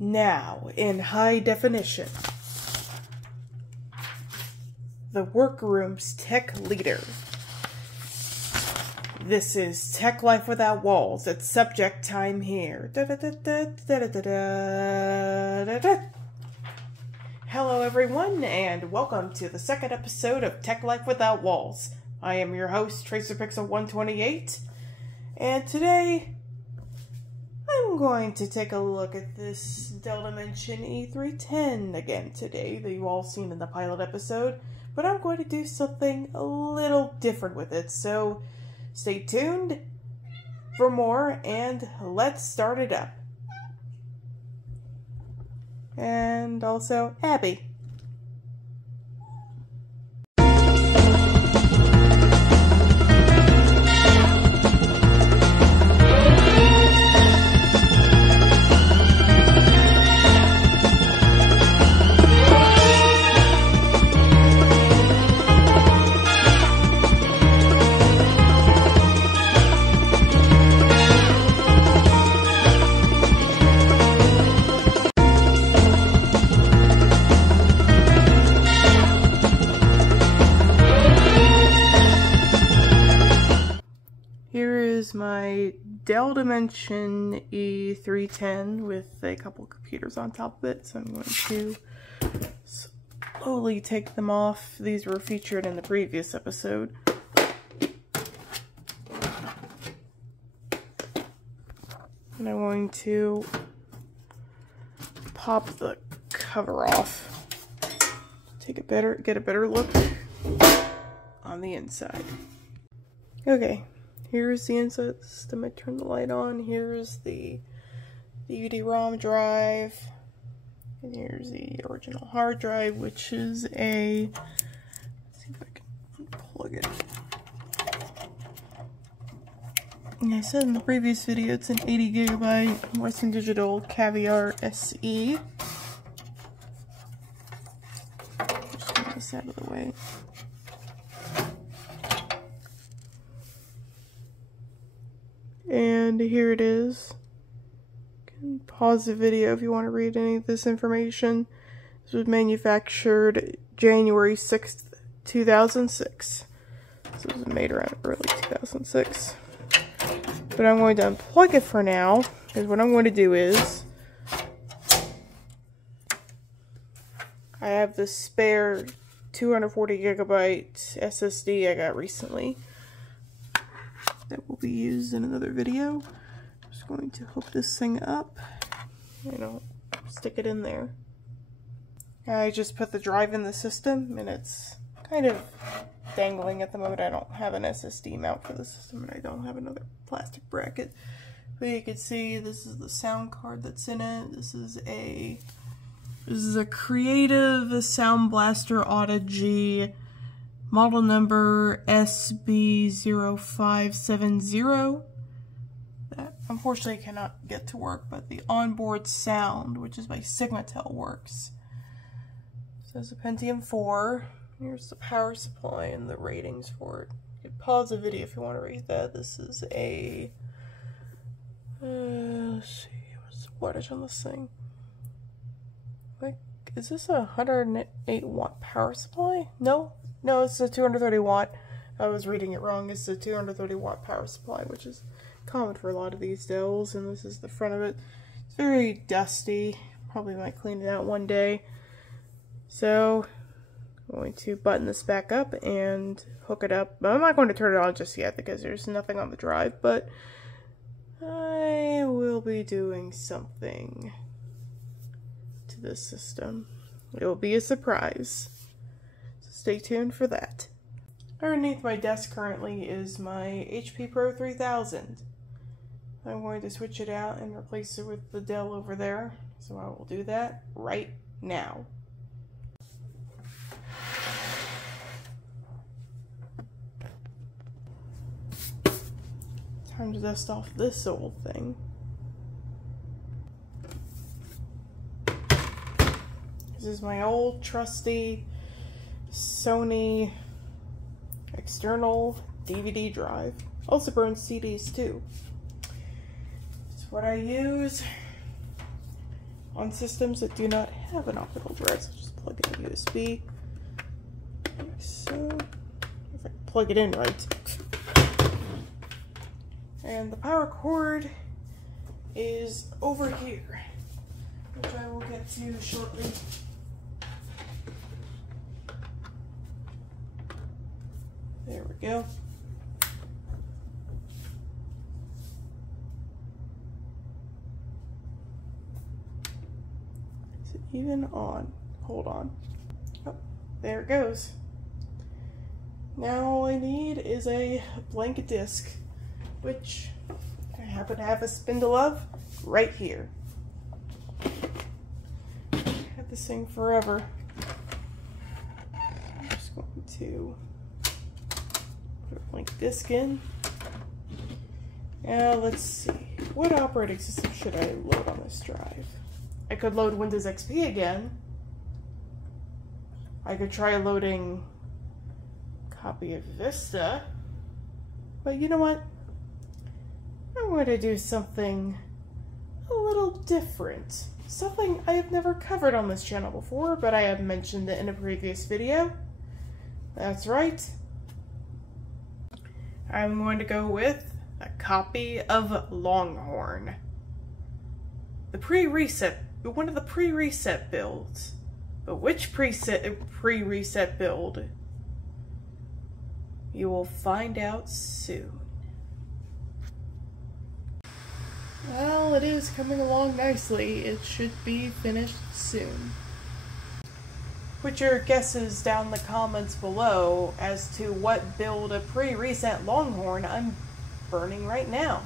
Now in high definition. The Workroom's tech leader. This is Tech Life Without Walls. It's subject time here. Hello everyone, and welcome to the second episode of Tech Life Without Walls. I am your host, TracerPixel128, and today I'm going to take a look at this Dell Dimension E310 again today that you all seen in the pilot episode, but I'm going to do something a little different with it, so stay tuned for more, and let's start it up. And also, Abby. Here is my Dell Dimension E310 with a couple computers on top of it, so I'm going to slowly take them off. These were featured in the previous episode. And I'm going to pop the cover off. Get a better look on the inside. Okay. Here's the inside system. I turn the light on. Here's the DVD-ROM drive. And here's the original hard drive, which is a... Let's see if I can unplug it. Like I said in the previous video, it's an 80GB Western Digital Caviar SE. Just get this out of the way. And here it is. You can pause the video if you want to read any of this information. This was manufactured January 6th, 2006. So it was made around early 2006. But I'm going to unplug it for now, because what I'm going to do is I have this spare 240GB SSD I got recently that will be used in another video. I'm just going to hook this thing up and I'll stick it in there. I just put the drive in the system and it's kind of dangling at the moment. I don't have an SSD mount for the system and I don't have another plastic bracket. But you can see this is the sound card that's in it. This is a Creative Sound Blaster Audigy model number SB0570. That unfortunately cannot get to work, but the onboard sound, which is by Sigmatel, works. So it's a Pentium 4. Here's the power supply and the ratings for it. You can pause the video if you want to read that. This is a let's see, what's the wattage on this thing? Like, is this a 108 watt power supply? No, it's a 230 watt. I was reading it wrong. It's a 230 watt power supply, which is common for a lot of these Dells, and this is the front of it. It's very dusty. Probably might clean it out one day. So I'm going to button this back up and hook it up. But I'm not going to turn it on just yet because there's nothing on the drive, but I will be doing something to this system. It will be a surprise. So stay tuned for that. Underneath my desk currently is my HP Pro 3000. I'm going to switch it out and replace it with the Dell over there. So I will do that right now. Time to dust off this old thing. This is my old trusty Sony external DVD drive. Also burns CDs too. It's what I use on systems that do not have an optical drive. So just plug it in USB. Like so. If I can plug it in right. And the power cord is over here, which I will get to shortly. There we go. Is it even on? Hold on. Oh, there it goes. Now all I need is a blank disc, which I happen to have a spindle of right here. I've had this thing forever. I'm just going to put a blank disc in. Now let's see. What operating system should I load on this drive? I could load Windows XP again. I could try loading a copy of Vista. But you know what? I'm going to do something a little different. Something I have never covered on this channel before, but I have mentioned it in a previous video. That's right. I'm going to go with a copy of Longhorn. The one of the pre-reset builds. But which pre-reset build? You will find out soon. Well, it is coming along nicely. It should be finished soon. Put your guesses down in the comments below as to what build of pre-reset Longhorn I'm burning right now.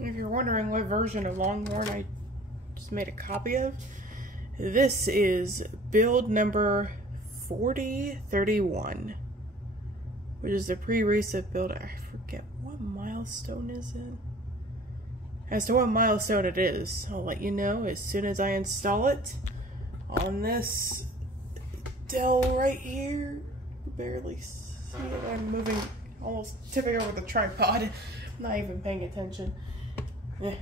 If you're wondering what version of Longhorn I just made a copy of, this is build number 4031. Which is the pre-reset build. I forget what milestone is it. As to what milestone it is, I'll let you know as soon as I install it on this Dell right here. Barely see it. I'm moving, almost tipping over the tripod. Not even paying attention. Yeah.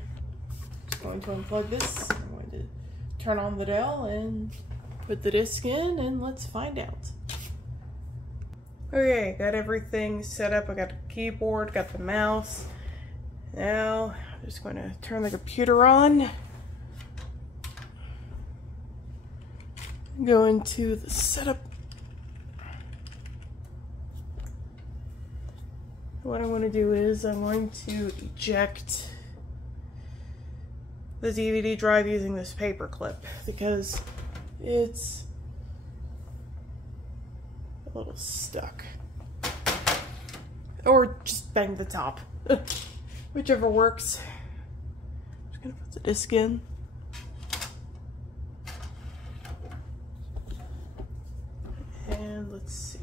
Just going to unplug this. I'm going to turn on the Dell and put the disc in, and let's find out. Okay, got everything set up. I got the keyboard, got the mouse. Now, I'm just going to turn the computer on. Go into the setup. What I'm going to do is I'm going to eject the DVD drive using this paper clip because it's a little stuck. Or just bang the top. Whichever works. I'm just gonna put the disc in. And let's see.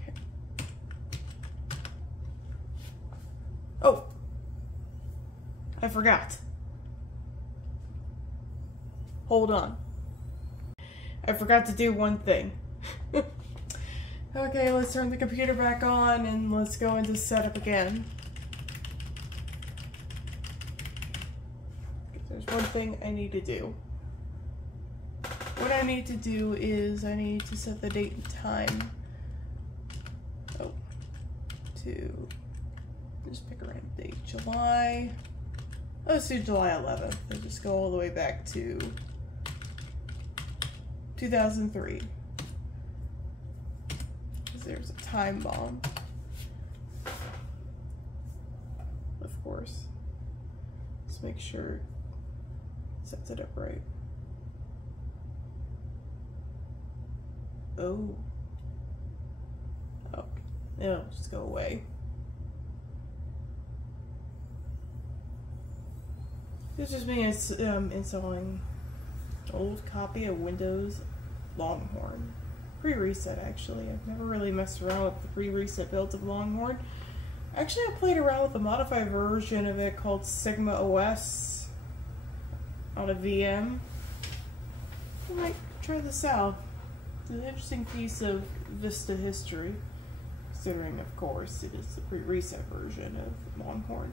Okay. Oh! I forgot. Hold on. I forgot to do one thing. Okay, let's turn the computer back on and let's go into setup again. There's one thing I need to do. What I need to do is I need to set the date and time. Oh, to just pick a random date. July. Let's do July 11th. I'll just go all the way back to 2003. Because there's a time bomb. Of course. Let's make sure it sets it up right. Oh. Oh. It'll just go away. This is me installing an old copy of Windows Longhorn. Pre-reset, actually. I've never really messed around with the pre-reset builds of Longhorn. Actually, I played around with a modified version of it called Sigma OS on a VM. try this out. It's an interesting piece of Vista history, considering, of course, it is the pre-reset version of Longhorn.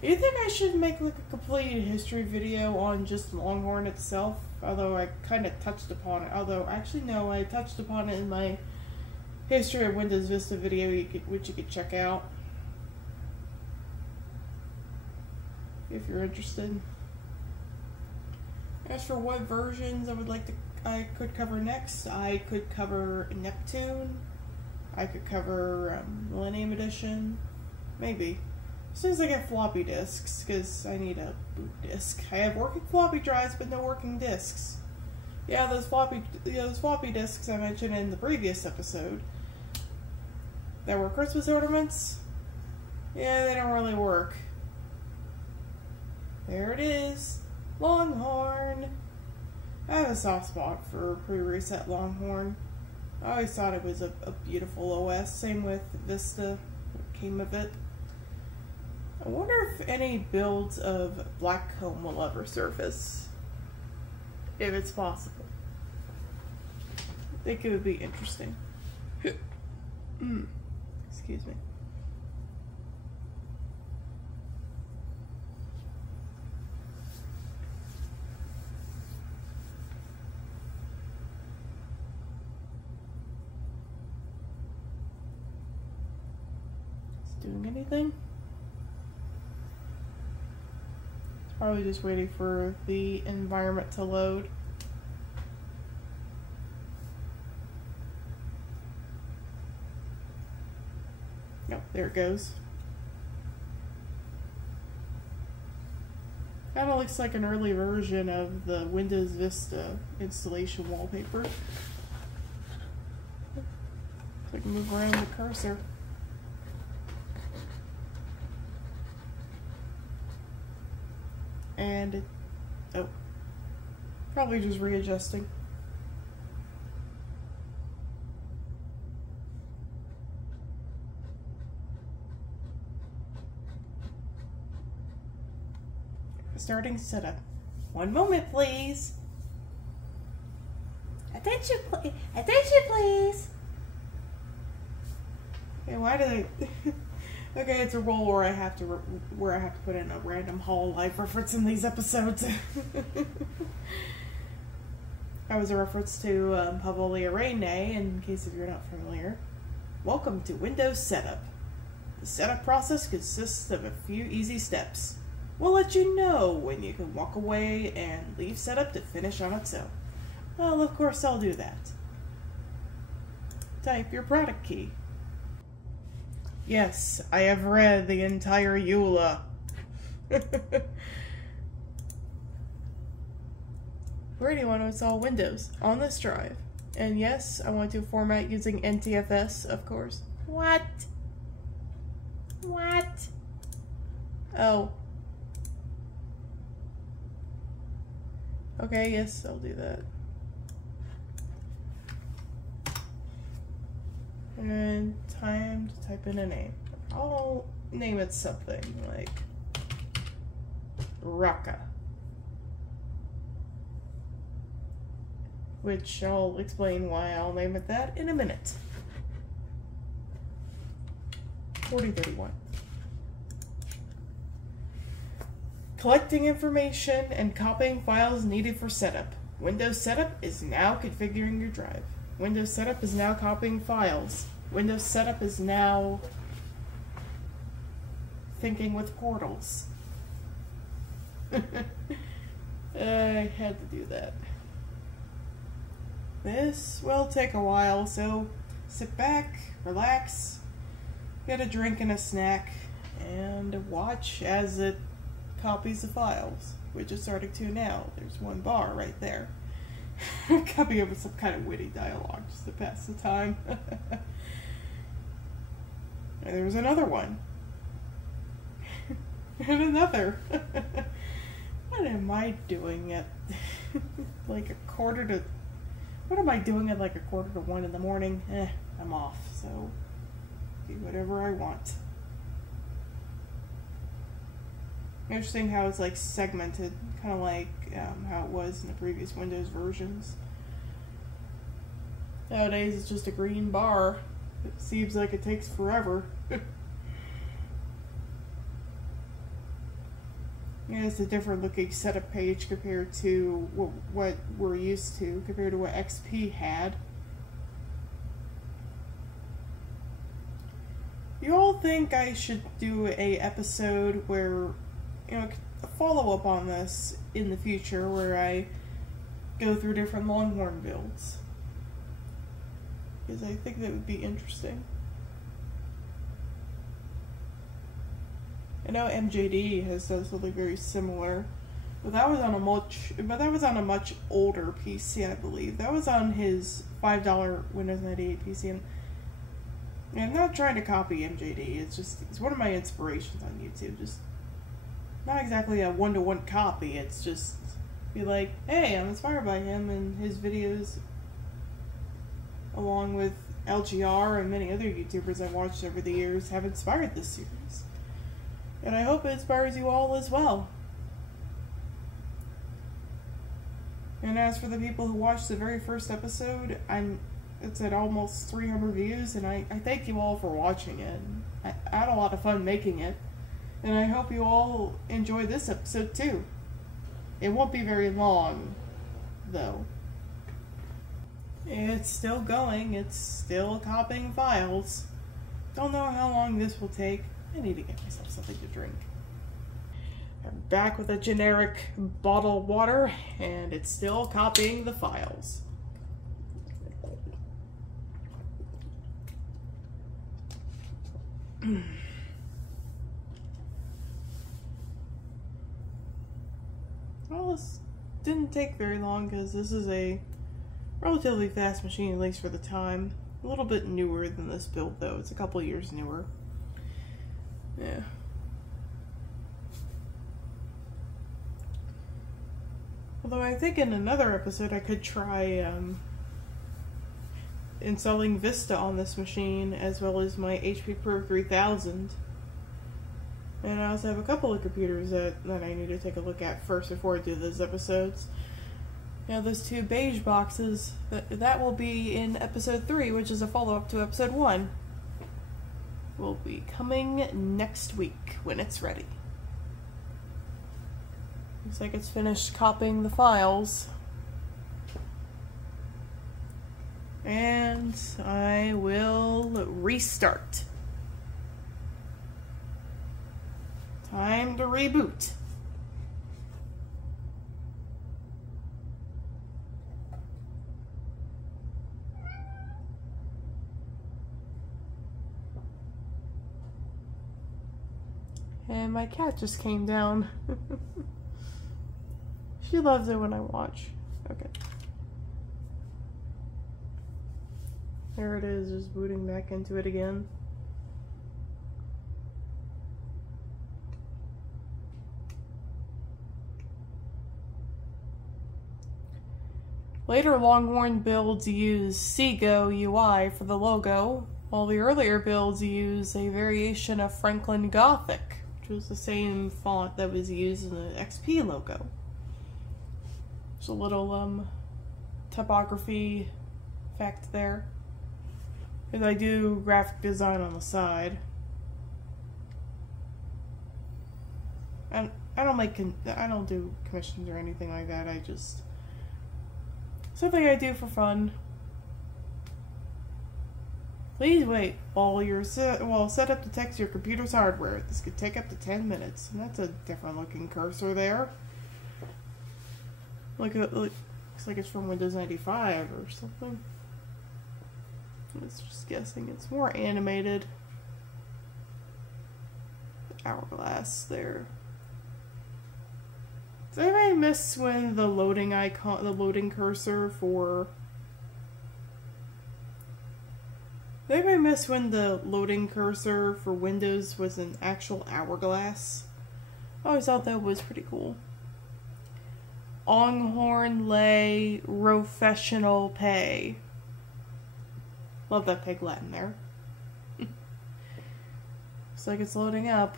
You think I should make like a complete history video on just Longhorn itself? Although I kind of touched upon it. Although, actually, no, I touched upon it in my History of Windows Vista video, which you could check out if you're interested. As for what versions I could cover next, I could cover Neptune. I could cover Millennium Edition, maybe. As soon as I get floppy disks, because I need a boot disk. I have working floppy drives, but no working disks. Yeah, those floppy disks I mentioned in the previous episode that were Christmas ornaments. Yeah, they don't really work. There it is, Longhorn. I have a soft spot for pre-reset Longhorn. I always thought it was a beautiful OS. Same with Vista, what came of it. I wonder if any builds of Blackcomb will ever surface. If it's possible. I think it would be interesting. Excuse me. Is it doing anything? It's probably just waiting for the environment to load. Oh, there it goes. Kind of looks like an early version of the Windows Vista installation wallpaper. So I can move around the cursor. And oh, probably just readjusting. Starting setup. One moment, please. Attention, attention, please. Okay, why do they? Okay, it's a role where I have to put in a random Hall Life reference in these episodes. That was a reference to Pavolia Rene, in case if you're not familiar. Welcome to Windows Setup. The setup process consists of a few easy steps. We'll let you know when you can walk away and leave setup to finish on its own. Well, of course I'll do that. Type your product key. Yes, I have read the entire EULA. Where do you want to install Windows? On this drive. And yes, I want to format using NTFS, of course. What? What? Oh. Okay, yes, I'll do that. And time to type in a name. I'll name it something like Raka. Which I'll explain why I'll name it that in a minute. 4031. Collecting information and copying files needed for setup. Windows Setup is now configuring your drive. Windows Setup is now copying files. Windows Setup is now thinking with portals. I had to do that. This will take a while, so sit back, relax, get a drink and a snack, and watch as it copies the files, which is starting to now. There's one bar right there. Coming up with some kind of witty dialogue just to pass the time. And there's another one. And another. What am I doing at like a quarter to... What am I doing at like a quarter to 1 in the morning? I'm off, so do whatever I want. Interesting how it's like segmented, kind of like how it was in the previous Windows versions. Nowadays it's just a green bar. It seems like it takes forever. Yeah, it's a different looking setup page compared to what we're used to, compared to what XP had. You all think I should do a episode where, a follow-up on this in the future where I go through different Longhorn builds? Because I think that would be interesting. I know MJD has done something very similar, but that was on a much older PC, I believe. That was on his $5 Windows 98 PC, and I'm not trying to copy MJD. It's one of my inspirations on YouTube. Just not exactly a one-to-one copy. It's just be like, hey, I'm inspired by him, and his videos, along with LGR and many other YouTubers I've watched over the years, have inspired this series. And I hope it inspires you all as well. And as for the people who watched the very first episode, it's at almost 300 views, and I thank you all for watching it. I had a lot of fun making it, and I hope you all enjoy this episode too. It won't be very long, though. It's still going, it's still copying files. Don't know how long this will take. I need to get myself something to drink. I'm back with a generic bottled water, and it's still copying the files. Well, this didn't take very long because this is a relatively fast machine, at least for the time. A little bit newer than this build, though. It's a couple years newer. Yeah. Although I think in another episode I could try installing Vista on this machine, as well as my HP Pro 3000. And I also have a couple of computers that I need to take a look at first before I do those episodes. Now those two beige boxes, that will be in episode 3, which is a follow-up to episode 1. Will be coming next week when it's ready. Looks like it's finished copying the files. And I will restart. Time to reboot. And my cat just came down. She loves it when I watch. Okay. There it is, just booting back into it again. Later Longhorn builds use Seago UI for the logo, while the earlier builds use a variation of Franklin Gothic, which was the same font that was used in the XP logo. There's a little typography fact there. Because I do graphic design on the side. And I don't do commissions or anything like that. I just something I do for fun. Please wait while you're set up to text your computer's hardware. This could take up to 10 minutes. And that's a different looking cursor there. Looks like it's from Windows 95 or something. It's just guessing. It's more animated. The hourglass there. Does anybody miss when the loading icon, the loading cursor for... Does anybody miss when the loading cursor for Windows was an actual hourglass? I always thought that was pretty cool. Longhorn lay professional pay. Love that pig Latin there. Looks like it's loading up.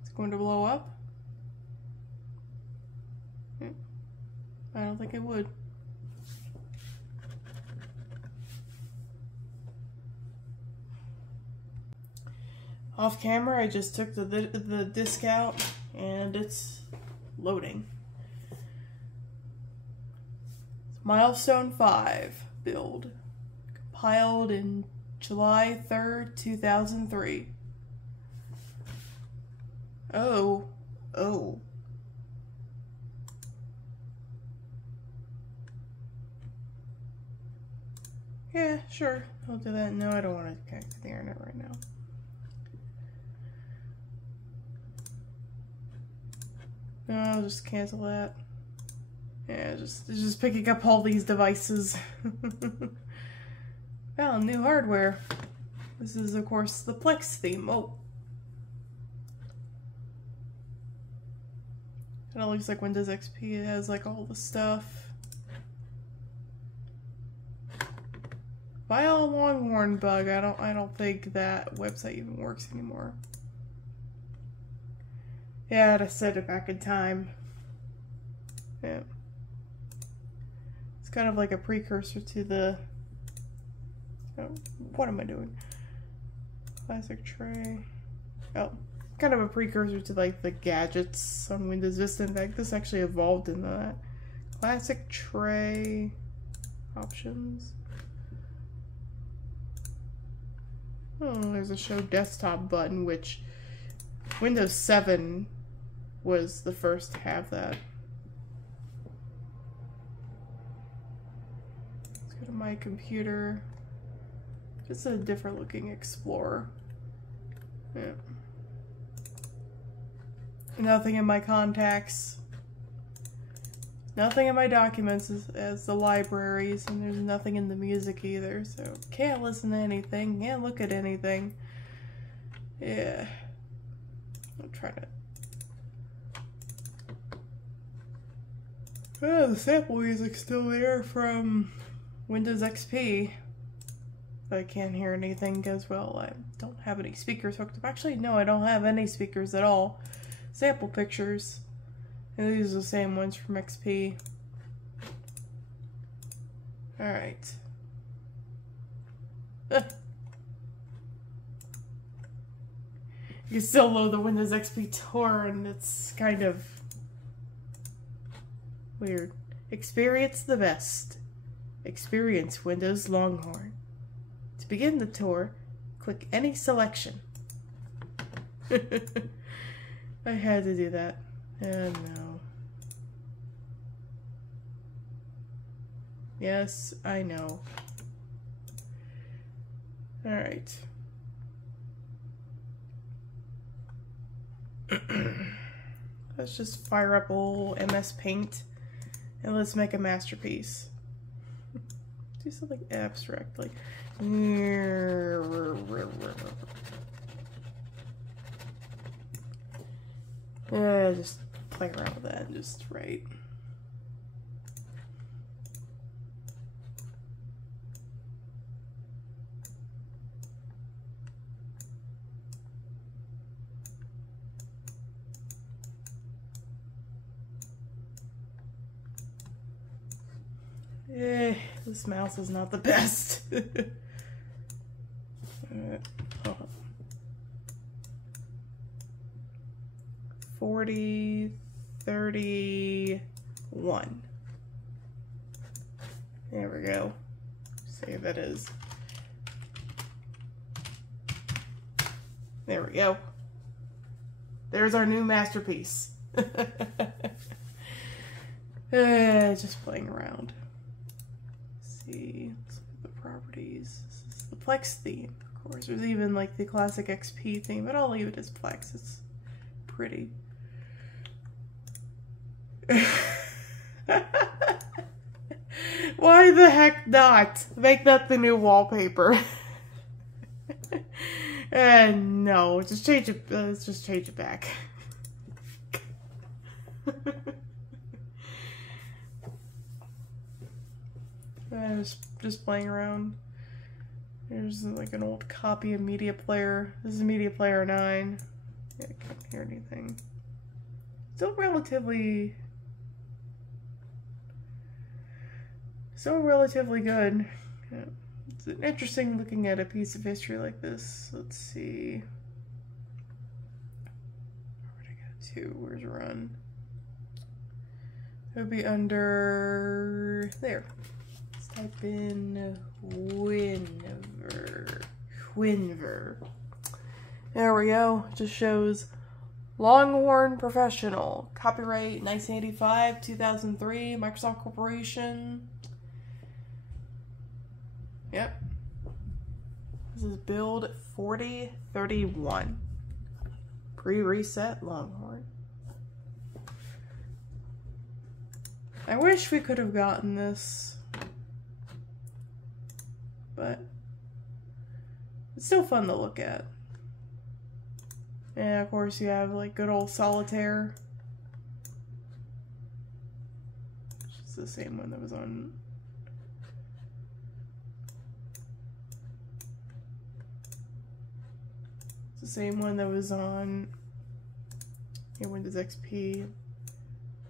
It's going to blow up? I don't think it would. Off camera, I just took the disk out and it's loading. Milestone 5 build. Compiled in July 3rd, 2003. Oh. Yeah, sure. I'll do that. No, I don't want to connect to the internet right now. No, I'll just cancel that. Yeah, just picking up all these devices. Well, new hardware. This is, of course, the Plex theme. Oh. And it looks like Windows XP. It has, like, all the stuff. File Longhorn bug. I don't think that website even works anymore. Yeah, I had to set it back in time. Yeah. It's kind of like a precursor to the... Oh, what am I doing? Classic tray. Oh, kind of a precursor to like the gadgets on Windows Vista. In fact, this actually evolved into that. Classic tray options. Oh, there's a show desktop button, which Windows 7 was the first to have that. Let's go to my computer. Just a different looking Explorer. Yeah. Nothing in my contacts. Nothing in my documents as the libraries, and there's nothing in the music either, so can't listen to anything, can't look at anything. Yeah. I'm trying to... Oh, the sample music's still there from Windows XP. But I can't hear anything because, well, I don't have any speakers hooked up. Actually, no, I don't have any speakers at all. Sample pictures. And these are the same ones from XP. Alright. You can still load the Windows XP torrent, and it's kind of weird. Experience the best. Experience Windows Longhorn. To begin the tour, click any selection. I had to do that. And no. Yes, I know. Alright. Let's just fire up old MS Paint and let's make a masterpiece. Do something abstract, like... Yeah, just play around with that, just right. This mouse is not the best. Hold on. 40, 31. There we go. Save that is. There we go. There's our new masterpiece. Just playing around. Let's see. Let's look at the properties. This is the Plex theme, of course. There's even like the classic XP theme, but I'll leave it as Plex. It's pretty. Why the heck not? Make that the new wallpaper. No, just change it. Let's just change it back. Just playing around. There's like an old copy of Media Player. This is Media Player 9. Yeah, I can't hear anything. Still relatively good. Yeah. It's interesting looking at a piece of history like this. Let's see. Where'd I go to? Where's run? It would be under there. Let's type in Winver. There we go. It just shows Longhorn Professional. Copyright 1985, 2003, Microsoft Corporation. Yep. This is build 4031. Pre-reset Longhorn. I wish we could have gotten this, but it's still fun to look at. And of course you have like good old Solitaire. It's the same one that was on. It's the same one that was on Windows XP.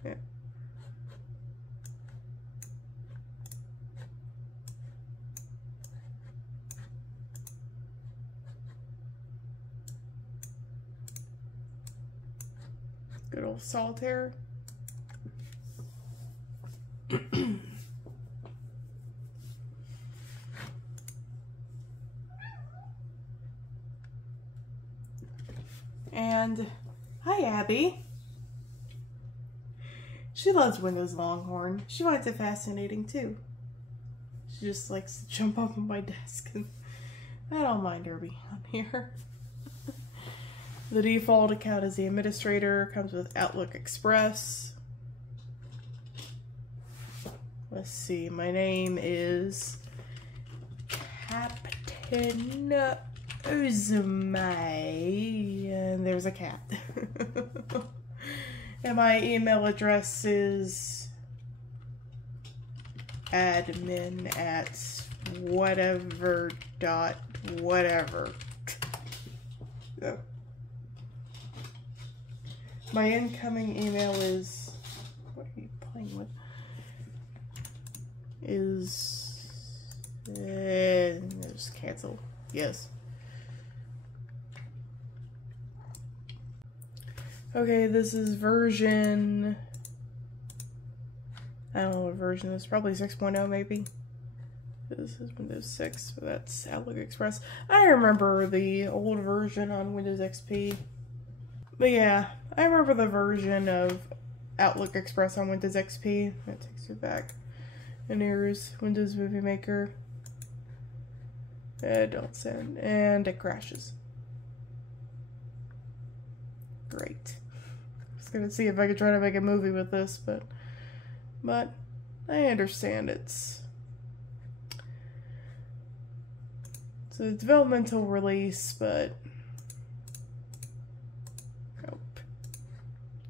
Yeah. Good old Solitaire. And hi, Abby. She loves Windows Longhorn. She finds it fascinating too. She just likes to jump up on my desk, and I don't mind her being on here. The default account as the administrator comes with Outlook Express. Let's see, my name is Captain Uzumai, and there's a cat. And my email address is admin at whatever. So, my incoming email is, what are you playing with? Just cancel. Yes. Okay, this is version, I don't know what version this is, probably 6.0 maybe. This is Windows 6, but that's Outlook Express. I remember the old version on Windows XP. But yeah, I remember the version of Outlook Express on Windows XP. That takes you back. And here's Windows Movie Maker. Don't send. And it crashes. Great. I was gonna see if I could try to make a movie with this, but I understand it's a developmental release, but oh,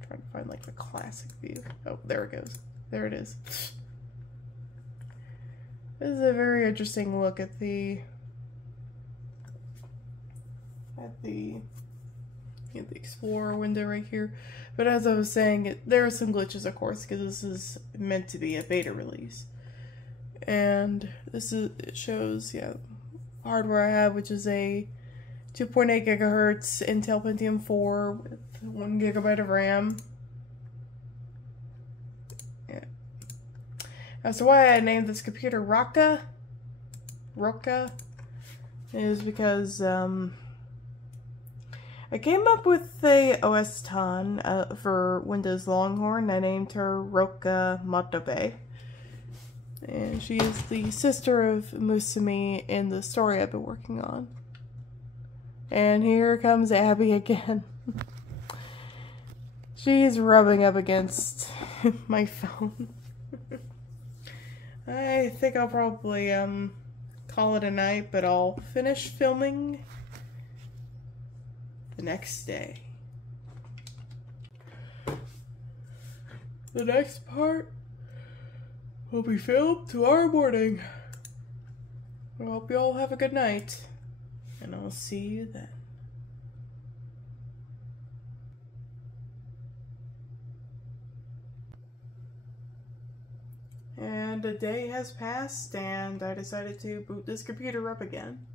trying to find like the classic view. Oh, there it goes. There it is. This is a very interesting look at the Explorer window right here. But as I was saying, there are some glitches, of course, because this is meant to be a beta release. And it shows, yeah, hardware I have, which is a 2.8 gigahertz Intel Pentium 4 with 1 gigabyte of RAM. Yeah. As to why I named this computer Roca is because I came up with a OS ton for Windows Longhorn. I named her Roca Matobe. And she is the sister of Musumi in the story I've been working on. And here comes Abby again. She's rubbing up against my phone. I think I'll probably call it a night, but I'll finish filming the next day. The next part will be filmed tomorrow morning. I hope you all have a good night, and I'll see you then. And a day has passed, and I decided to boot this computer up again.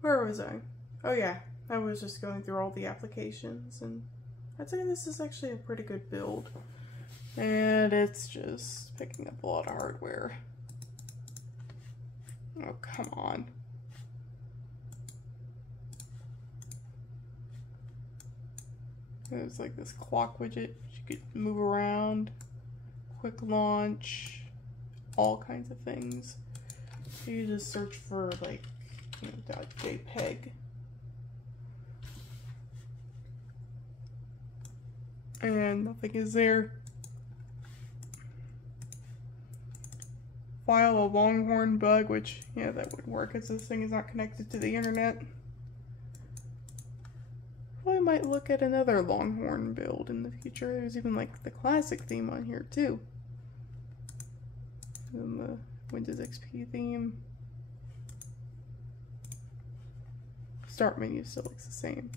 Where was I? Oh yeah, I was just going through all the applications, and I'd say this is actually a pretty good build. And it's just picking up a lot of hardware. Oh, come on. There's like this clock widget you could move around, quick launch, all kinds of things. You just search for like, you know, .jpeg. And nothing is there. File a Longhorn bug, which, yeah, that would work as this thing is not connected to the internet. Probably might look at another Longhorn build in the future. There's even like the classic theme on here too. And the Windows XP theme. Start menu still looks the same.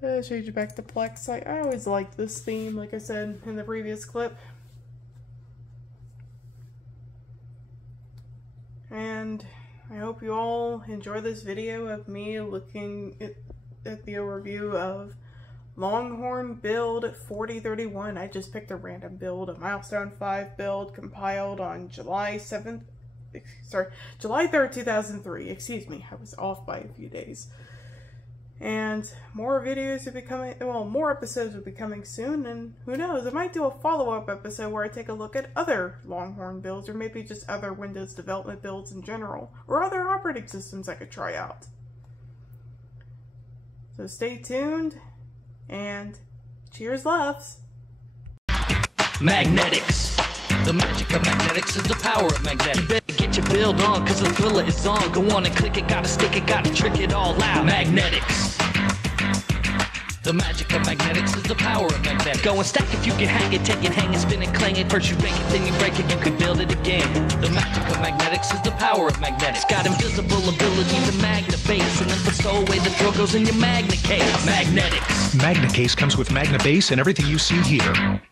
Change it back to Plex. I always liked this theme, like I said in the previous clip. And I hope you all enjoy this video of me looking at the overview of Longhorn build 4031. I just picked a random build, a milestone 5 build compiled on July 3rd, 2003. Excuse me, I was off by a few days. And more videos will be coming, well, more episodes will be coming soon, and who knows, I might do a follow-up episode where I take a look at other Longhorn builds, or maybe just other Windows development builds in general, or other operating systems I could try out. So stay tuned, and cheers loves! Magnetics. The magic of magnetics is the power of magnetics. You better get your build on, cause the thriller is on. Go on and click it, gotta stick it, gotta trick it all out. Magnetics. The magic of magnetics is the power of magnetics. Go and stack if you can hang it, take it, hang it, spin it, clang it. First you break it, then you break it, you can build it again. The magic of magnetics is the power of magnetics. Got invisible ability to magna base, and then for so away the throw goes in your magna case. Magnetics. Magna Case comes with Magna Base and everything you see here.